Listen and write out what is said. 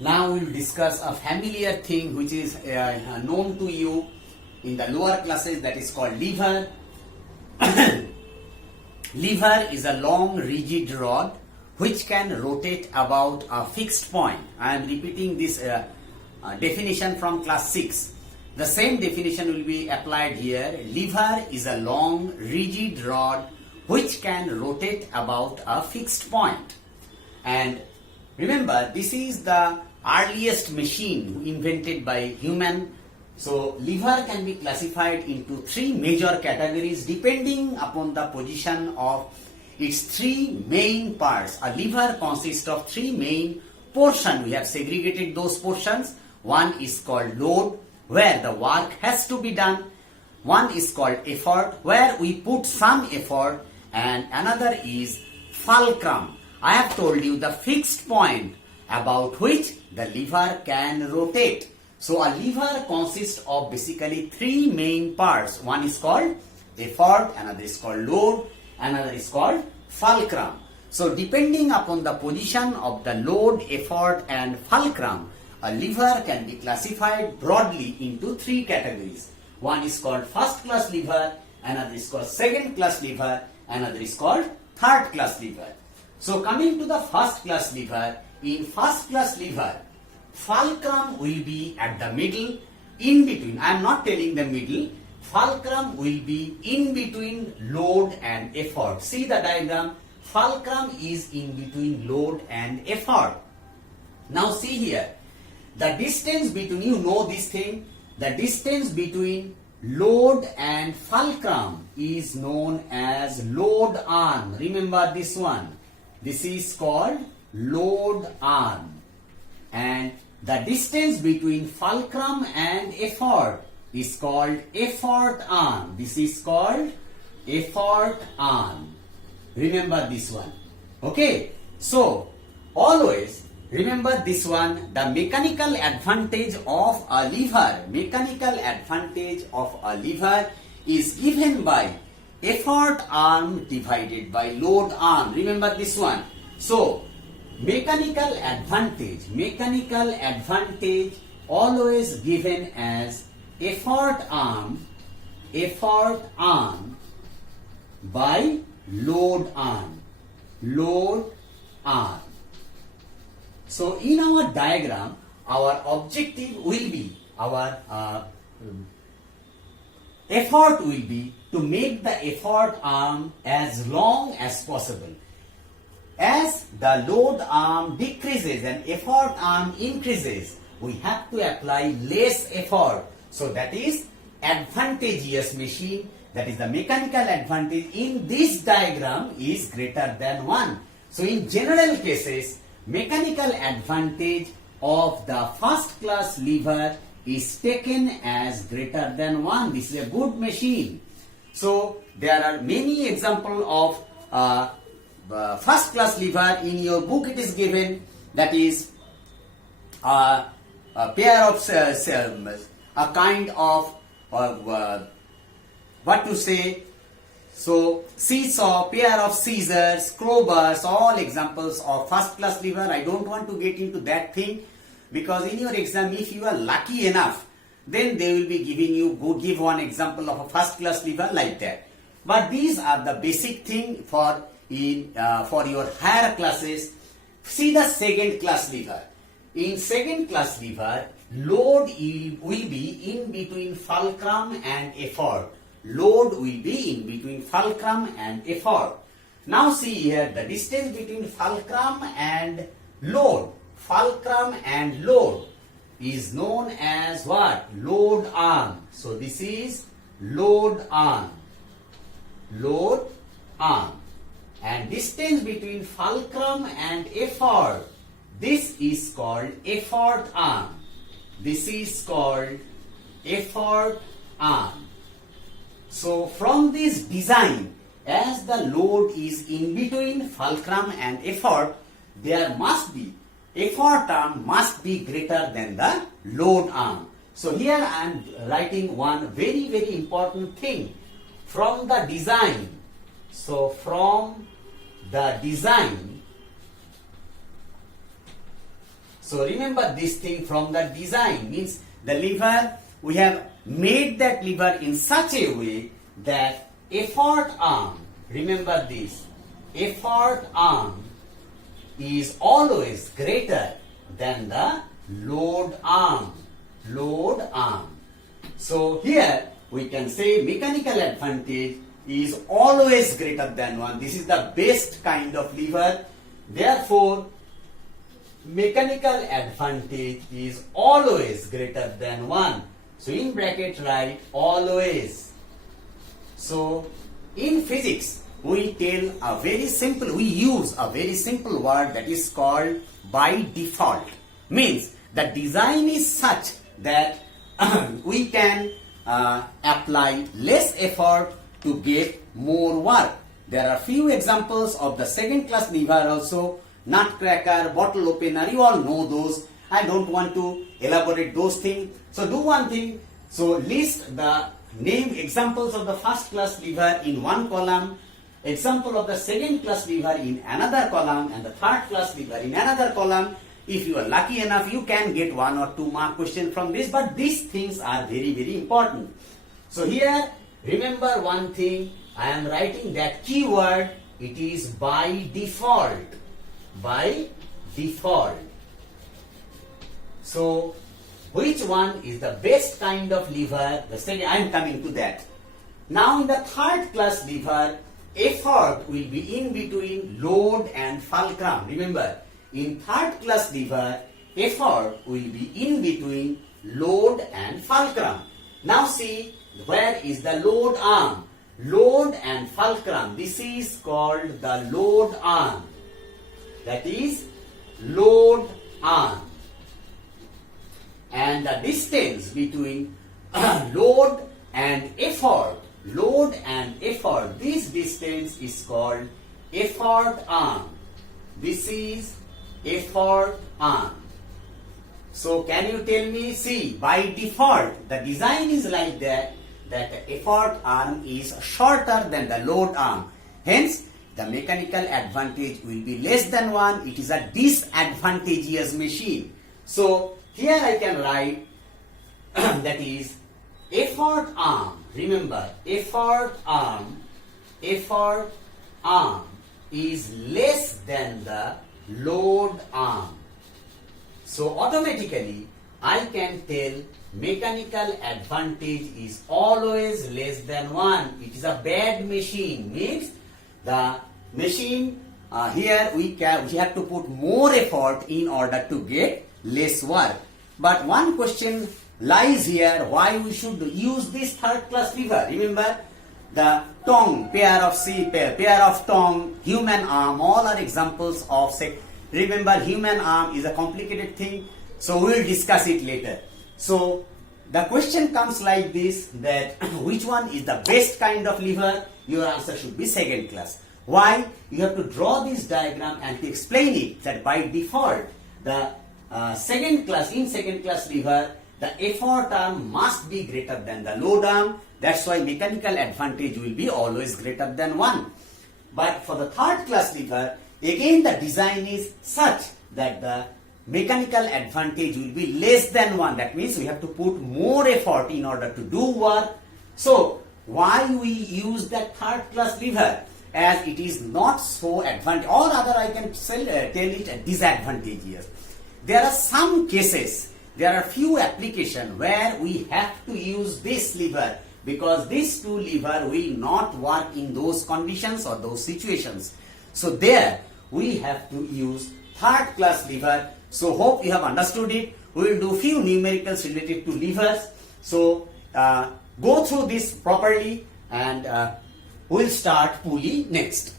Now we will discuss a familiar thing which is known to you in the lower classes, that is called lever. Lever is a long rigid rod which can rotate about a fixed point. I am repeating this definition from class 6. The same definition will be applied here. Lever is a long rigid rod which can rotate about a fixed point. And remember, this is the earliest machine invented by human. So lever can be classified into three major categories depending upon the position of its three main parts. A lever consists of three main portions. We have segregated those portions. One is called load, where the work has to be done. One is called effort, where we put some effort, and another is fulcrum. I have told you the fixed point about which the lever can rotate. So a lever consists of basically three main parts. One is called effort, another is called load, another is called fulcrum. So depending upon the position of the load, effort and fulcrum, a lever can be classified broadly into three categories. One is called first class lever, another is called second class lever, another is called third class lever. So coming to the first class lever, in first class lever, fulcrum will be at the middle, in between. I am not telling the middle. Fulcrum will be in between load and effort. See the diagram. Fulcrum is in between load and effort. Now see here. The distance between, you know this thing, the distance between load and fulcrum is known as load arm. Remember this one. This is called load arm. And the distance between fulcrum and effort is called effort arm. This is called effort arm. Remember this one. Okay. So, always remember this one. The mechanical advantage of a lever is given by effort arm divided by load arm. Remember this one. So, mechanical advantage always given as effort arm by load arm. So in our diagram, our objective will be, our effort will be to make the effort arm as long as possible. As the load arm decreases and effort arm increases, we have to apply less effort. So that is advantageous machine, that is the mechanical advantage in this diagram is greater than 1. So in general cases, mechanical advantage of the first class lever is taken as greater than 1. This is a good machine. So there are many examples of first class lever. In your book it is given, that is a pair of a kind of what to say, so seesaw, pair of scissors, crowbars, all examples of first class lever. I don't want to get into that thing, because in your exam, if you are lucky enough, then they will be giving you, go give one example of a first class lever like that. But these are the basic thing for your higher classes. See the second class lever. In second class lever, load will be in between fulcrum and effort. Load will be in between fulcrum and effort. Now see here, the distance between fulcrum and load is known as what? Load arm. So this is load arm. And distance between fulcrum and effort, this is called effort arm. So from this design, as the load is in between fulcrum and effort, there must be, effort arm must be greater than the load arm. So here I am writing one very, very important thing. From the design, so from the design, So remember this thing from the design, means the lever, we have made that lever in such a way that effort arm, remember this, effort arm is always greater than the load arm. Load arm. So here we can say mechanical advantage is always greater than 1. This is the best kind of lever. Therefore, mechanical advantage is always greater than 1. So in bracket write always. So in physics we use a very simple word that is called by default. Means the design is such that we can apply less effort to get more work. There are few examples of the second class lever also, nutcracker, bottle opener, you all know those. I don't want to elaborate those things. So do one thing, so list the name examples of the first class lever in one column, example of the second class lever in another column, and the third class lever in another column. If you are lucky enough, you can get 1 or 2 mark question from this, but these things are very, very important. So here, remember one thing, I am writing that keyword, it is by default. By default. So, which one is the best kind of lever? The second, I am coming to that. Now in the third class lever, effort will be in between load and fulcrum. Remember, in third class lever, effort will be in between load and fulcrum. Now see, where is the load arm? Load and fulcrum. This is called the load arm. That is load arm. And the distance between load and effort, this distance is called effort arm. This is effort arm. So can you tell me, see, by default the design is like that the effort arm is shorter than the load arm. Hence the mechanical advantage will be less than 1. It is a disadvantageous machine. So here I can write that is effort arm. Remember, effort arm is less than the load arm. So automatically I can tell mechanical advantage is always less than 1. It is a bad machine. Means the machine here we have to put more effort in order to get less work. But one question lies here, why we should use this third class lever. Remember, the tongue, pair of tongue, human arm, all are examples of remember, human arm is a complicated thing, so we will discuss it later. So the question comes like this, that which one is the best kind of lever? Your answer should be second class. Why? You have to draw this diagram and to explain it, that by default the second class lever, the effort arm must be greater than the load arm. That's why mechanical advantage will be always greater than 1. But for the third class lever, again the design is such that the mechanical advantage will be less than 1. That means we have to put more effort in order to do work. So why we use that third class lever? As it is not so advantageous, or rather I can tell it disadvantageous. There are some cases, there are few applications where we have to use this lever, because these two levers will not work in those conditions or those situations. So there we have to use third class lever. So hope you have understood it. We will do few numericals related to levers. So go through this properly, and we'll start pulley next.